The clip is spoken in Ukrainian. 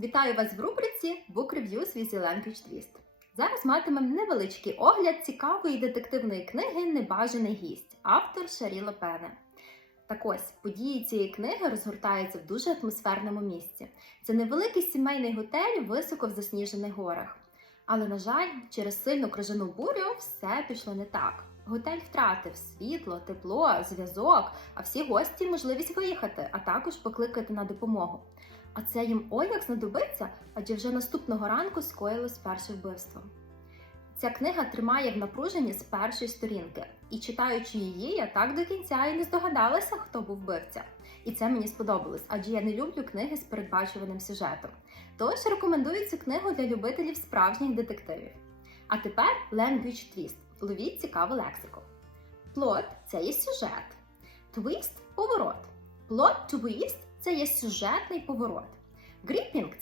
Вітаю вас в рубриці Book Reviews with Language Twist. Зараз матимемо невеличкий огляд цікавої детективної книги Небажаний гість, автор Шаріла Пене. Так ось події цієї книги розгортаються в дуже атмосферному місці. Це невеликий сімейний готель високо в засніжених горах. Але, на жаль, через сильну крижану бурю все пішло не так. Готель втратив світло, тепло, зв'язок, а всі гості можливість виїхати, а також покликати на допомогу. А це їм ой як знадобиться, адже вже наступного ранку скоїлось перше вбивство. Ця книга тримає в напруженні з першої сторінки, і читаючи її, я так до кінця і не здогадалася, хто був вбивця. І це мені сподобалось, адже я не люблю книги з передбачуваним сюжетом. Тож рекомендую цю книгу для любителів справжніх детективів. А тепер Language Twist. Ловіть цікаву лексику. Плот це є сюжет. Твіст поворот. Плот твіст це є сюжетний поворот. Гріпінг це